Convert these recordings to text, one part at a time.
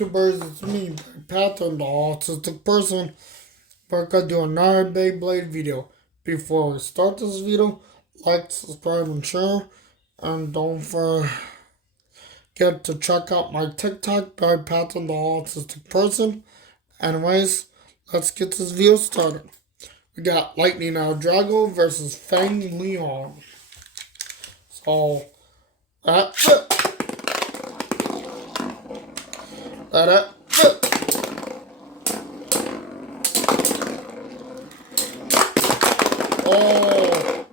YouTubers? It's me, Pattern, the autistic person. We're gonna do another Beyblade video. Before we start this video, like, subscribe, and share. And don't forget to check out my TikTok, Barry Pattern, the autistic person. Anyways, let's get this video started. We got Lightning Ldrago versus Fang Leon. So, that's it. That's it. Oh,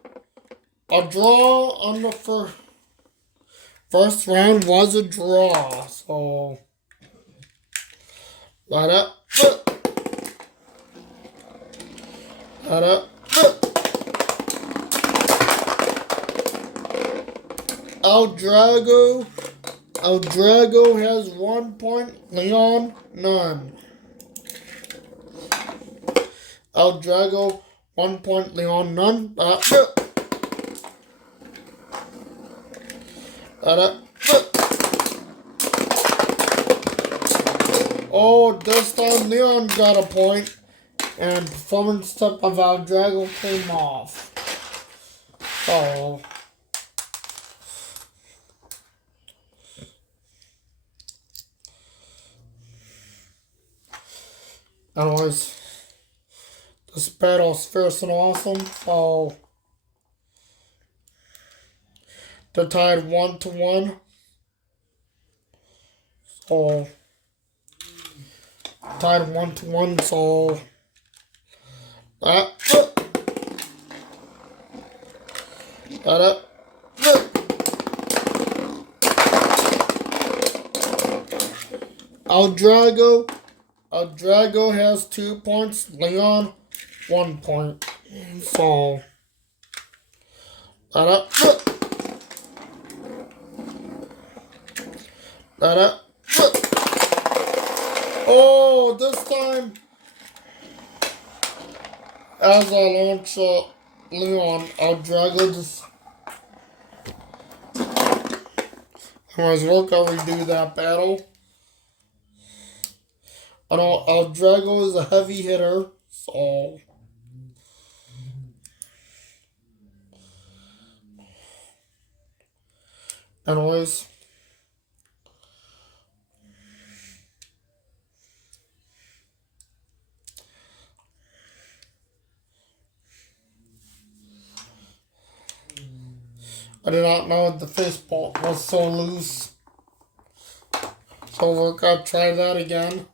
a draw on the first round was a draw. So, let it. Let it. Ldrago has 1 point, Leon none. Ldrago 1 point, Leon none. Oh, this time Leon got a point, and performance step of Ldrago came off. So, anyways, this battle's fierce and awesome. So, they're tied 1-1. So, tied 1-1. So, Ldrago has 2 points, Leon 1 point. So, oh, this time, as I launch Leon, Ldrago just. Anyways, we're gonna redo that battle. I know Ldrago is a heavy hitter, so. Anyways. I did not know the facepaw was so loose. So we're gonna try that again.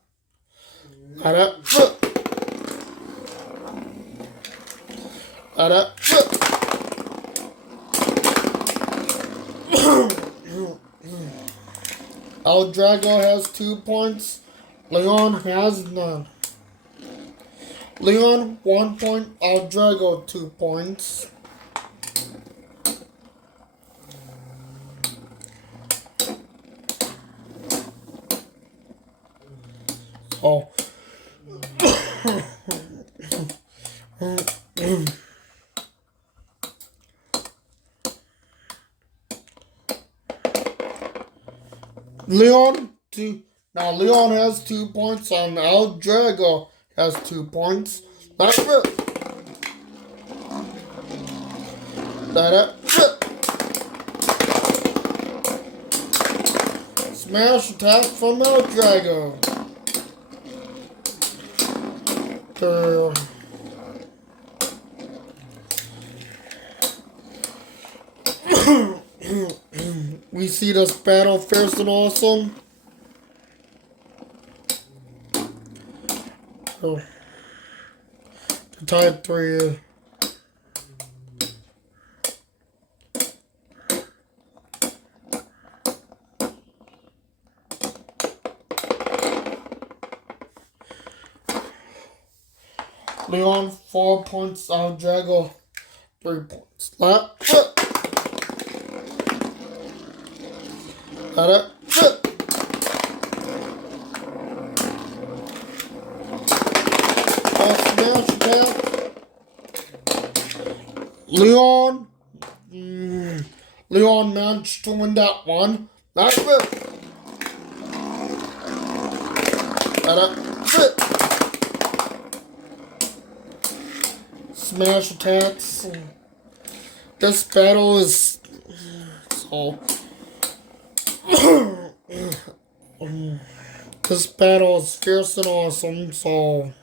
Ldrago has 2 points. Leon has none. Leon 1 point. Ldrago 2 points. Oh. Leon has 2 points and Ldrago has 2 points. That's it. Smash attack from Ldrago. We see this battle fierce and awesome. So, the tied 3. Leon 4 points, Ldrago 3 points. Smash attack. Leon managed to win that one. That's it. Smash attacks. This battle is so. This battle is fierce and awesome. So,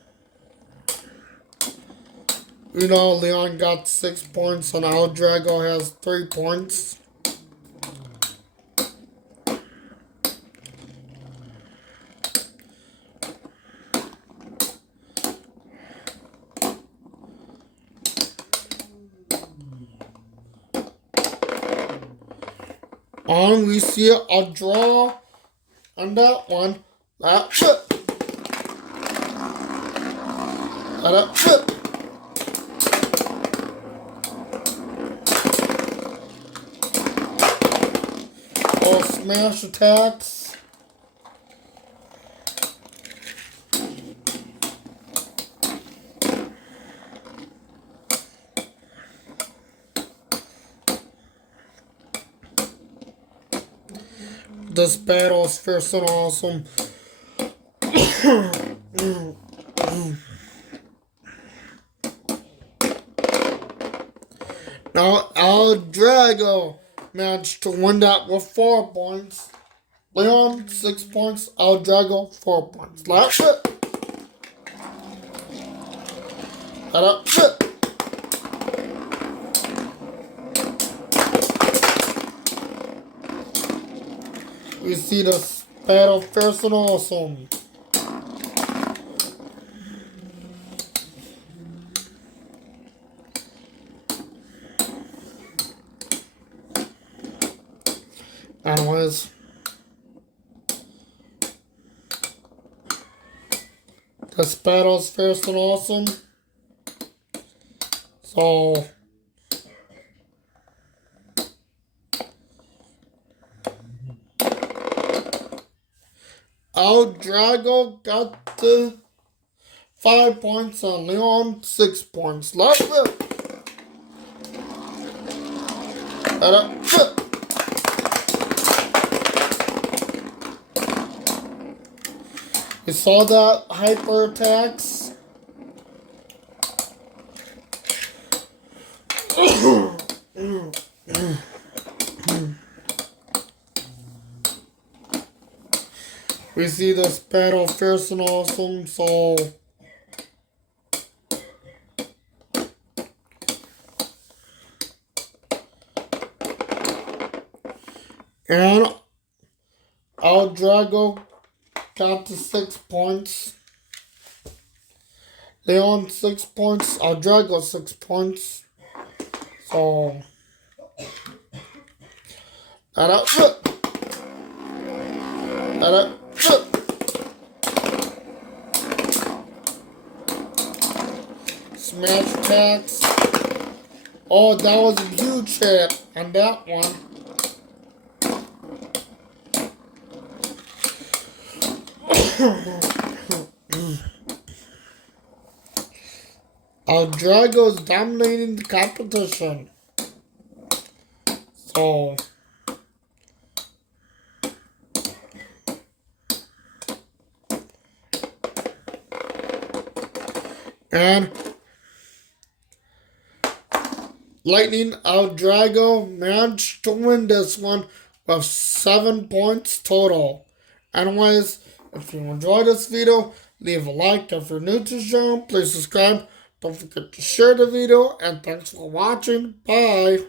Leon got 6 points and Ldrago has 3 points. And we see a draw on that one. That's it. That's it. All smash attacks. This battle is fierce and awesome. Now, Ldrago managed to win that with 4 points. Leon, 6 points. Ldrago, 4 points. That's it. That's it. We see this battle fierce and awesome. Anyways, this battle is fierce and awesome. So, Ldrago got the 5 points and Leon 6 points. Let's go. We saw that hyper attacks. We see this battle fierce and awesome, so and Ldrago got to 6 points. Leon 6 points. Ldrago 6 points. So that's it. That's it. Smash attacks. Oh, that was a huge hit on that one. Ldrago is dominating the competition. So and Lightning Ldrago managed to win this one with 7 points total. Anyways, if you enjoyed this video, leave a like. If you're new to the channel, please subscribe. Don't forget to share the video, and thanks for watching. Bye.